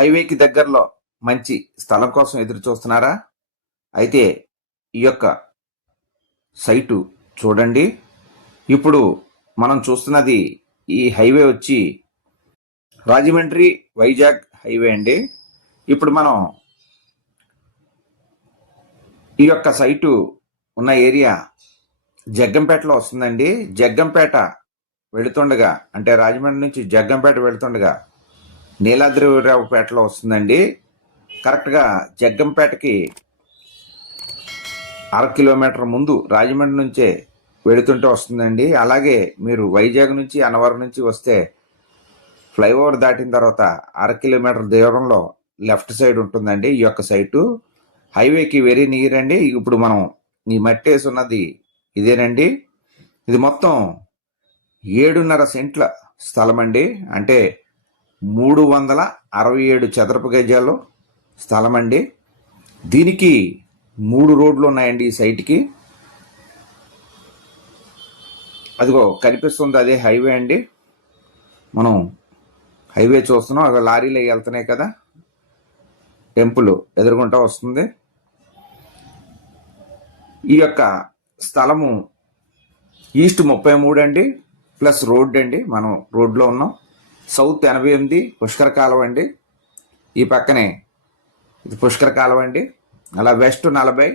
హైవేకి దగ్గరలో మంచి స్థలం కోసం ఎదురు చూస్తున్నారా? అయితే ఈ యొక్క సైటు చూడండి. ఇప్పుడు మనం చూస్తున్నది ఈ హైవే వచ్చి రాజమండ్రి వైజాగ్ హైవే అండి. ఇప్పుడు మనం ఈ యొక్క సైటు ఉన్న ఏరియా జగ్గంపేటలో వస్తుందండి. జగ్గంపేట వెళుతుండగా, అంటే రాజమండ్రి నుంచి జగ్గంపేట వెళుతుండగా నీలాద్రిరావుపేటలో వస్తుందండి. కరెక్ట్గా జగ్గంపేటకి 1/2 కిలోమీటర్ ముందు రాజమండ్రి నుంచే వెళుతుంటే వస్తుందండి. అలాగే మీరు వైజాగ్ నుంచి అన్నవరం నుంచి వస్తే ఫ్లైఓవర్ దాటిన తర్వాత 1/2 కిలోమీటర్ దూరంలో లెఫ్ట్ సైడ్ ఉంటుందండి ఈ యొక్క సైటు. హైవేకి వెరీ నియర్ అండి. ఇప్పుడు మనం ఈ మట్టి వేసి ఉన్నది ఇదేనండి. ఇది మొత్తం 7.5 సెంట్ల స్థలం అండి. అంటే 367 చదరపు గజాలు స్థలం అండి. దీనికి 3 రోడ్లు ఉన్నాయండి ఈ సైట్కి. అదిగో కనిపిస్తుంది, అదే హైవే అండి. మనం హైవే చూస్తున్నాం, అవి లారీలు అవి వెళ్తున్నాయి కదా. టెంపుల్ ఎదురుగుంటా వస్తుంది. ఈ యొక్క స్థలము ఈస్ట్ 33 అండి, ప్లస్ రోడ్ అండి. మనం రోడ్లో ఉన్నాం. సౌత్ 88 పుష్కర కాలువ అండి. ఈ పక్కనే ఇది పుష్కర కాలువ అండి. అలా వెస్ట్ 40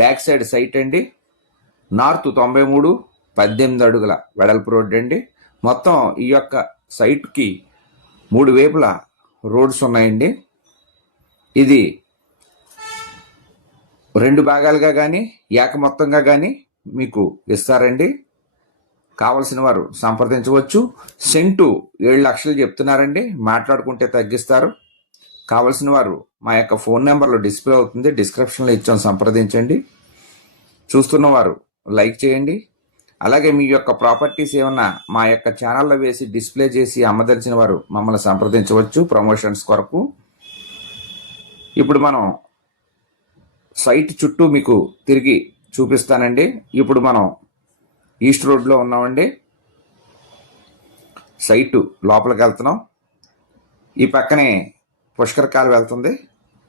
బ్యాక్ సైడ్ సైట్ అండి. నార్త్ 93 18 అడుగుల వెడల్పు రోడ్డు అండి. మొత్తం ఈ యొక్క సైట్కి 3 వైపుల రోడ్స్ ఉన్నాయండి. ఇది 2 భాగాలుగా కానీ ఏకమొత్తంగా కానీ మీకు ఇస్తారండి. కావలసిన వారు సంప్రదించవచ్చు. సెంటు 7 లక్షలు చెప్తున్నారండి. మాట్లాడుకుంటే తగ్గిస్తారు. కావలసిన వారు మా యొక్క ఫోన్ నెంబర్లో డిస్ప్లే అవుతుంది, డిస్క్రిప్షన్లో ఇచ్చాం, సంప్రదించండి. చూస్తున్నవారు లైక్ చేయండి. అలాగే మీ యొక్క ప్రాపర్టీస్ ఏమన్నా మా యొక్క ఛానల్లో వేసి డిస్ప్లే చేసి అమ్మదలిచిన వారు మమ్మల్ని సంప్రదించవచ్చు ప్రమోషన్స్ కొరకు. ఇప్పుడు మనం సైట్ చుట్టూ మీకు తిరిగి చూపిస్తానండి. ఇప్పుడు మనం ఈస్ట్ రోడ్లో ఉన్నామండి. సైటు లోపలికి వెళ్తున్నాం. ఈ పక్కనే పుష్కర కాలువ వెళ్తుంది,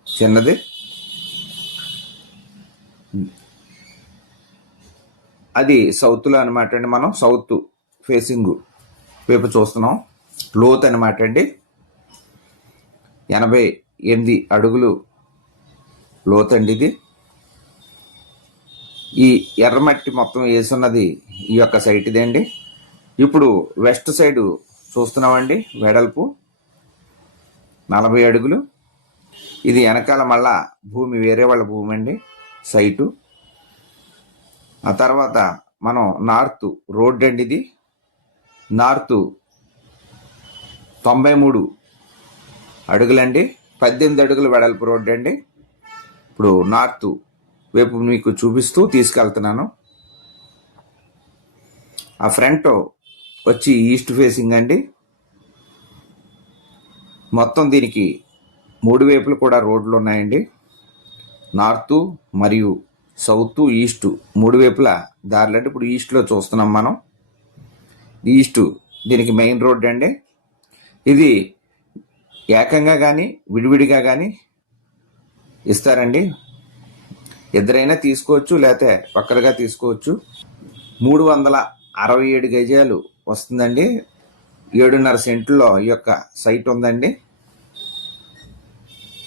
చిన్నది. అది సౌత్లో అనమాట అండి. మనం సౌత్ ఫేసింగ్ వైపు చూస్తున్నాం. లోత్ అనమాట అండి. 88 అడుగులు లోతండి ఇది. ఈ ఎర్రమట్టి మొత్తం వేసున్నది ఈ యొక్క సైట్ ఇదండి. ఇప్పుడు వెస్ట్ సైడ్ చూస్తున్నామండి. వెడల్పు 40 అడుగులు. ఇది వెనకాల మళ్ళా భూమి వేరే వాళ్ళ భూమి అండి సైటు. ఆ తర్వాత మనం నార్త్ రోడ్ అండి. ఇది నార్త్ 93 అడుగులండి. 18 అడుగుల వెడల్పు రోడ్ అండి. ఇప్పుడు నార్త్ వైపు మీకు చూపిస్తూ తీసుకెళ్తున్నాను. ఆ ఫ్రంట్ వచ్చి ఈస్ట్ ఫేసింగ్ అండి. మొత్తం దీనికి 3 వైపులు కూడా రోడ్లు ఉన్నాయండి. నార్త్ మరియు సౌత్ ఈస్ట్ 3 వైపుల దారులు అంటే ఇప్పుడు ఈస్ట్లో చూస్తున్నాం మనం. ఈస్ట్ దీనికి మెయిన్ రోడ్ అండి. ఇది ఏకంగా కానీ విడివిడిగా కానీ ఇస్తారండి. ఇద్దరైనా తీసుకోవచ్చు, లేకపోతే ఒక్కరిగా తీసుకోవచ్చు. 367 గజాలు వస్తుందండి. 7.5 సెంట్లో ఈ యొక్క సైట్ ఉందండి.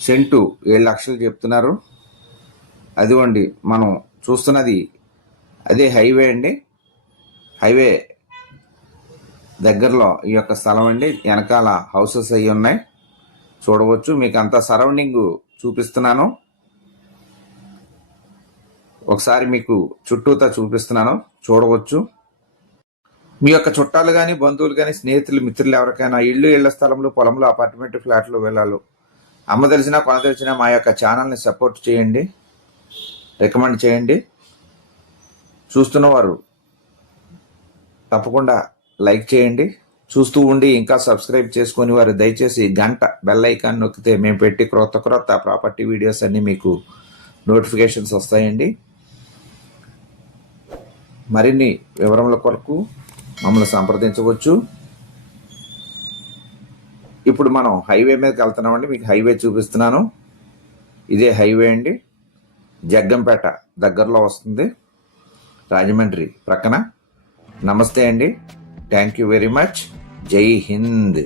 సెంటు 7 లక్షలు చెప్తున్నారు. అదిగోండి మనం చూస్తున్నది అదే హైవే అండి. హైవే దగ్గరలో ఈ యొక్క స్థలం అండి. వెనకాల హౌసెస్ అవి ఉన్నాయి, చూడవచ్చు. మీకు అంతా సరౌండింగ్ చూపిస్తున్నాను. ఒకసారి మీకు చుట్టూతా చూపిస్తున్నాను, చూడవచ్చు. మీ యొక్క చుట్టాలు కానీ బంధువులు కానీ స్నేహితులు మిత్రులు ఎవరికైనా ఇళ్ళు, ఇళ్ల స్థలంలో, పొలంలో, అపార్ట్మెంట్, ఫ్లాట్లు, విల్లాలు అమ్మదలిచినా కొనదలిచినా మా యొక్క ఛానల్ని సపోర్ట్ చేయండి, రికమెండ్ చేయండి. చూస్తున్నవారు తప్పకుండా లైక్ చేయండి. చూస్తూ ఉండి ఇంకా సబ్స్క్రైబ్ చేసుకుని వారు దయచేసి గంట బెల్ ఐకాన్ నొక్కితే మేము పెట్టి క్రొత్త ప్రాపర్టీ వీడియోస్ అన్నీ మీకు నోటిఫికేషన్స్ వస్తాయండి. మరిన్ని వివరముల కొరకు మమ్మల్ని సంప్రదించవచ్చు. ఇప్పుడు మనం హైవే మీదకి వెళ్తున్నామండి. మీకు హైవే చూపిస్తున్నాను. ఇదే హైవే అండి. జగ్గంపేట దగ్గరలో వస్తుంది, రాజమండ్రి ప్రక్కన. నమస్తే అండి. Thank you very much. జై హింద్.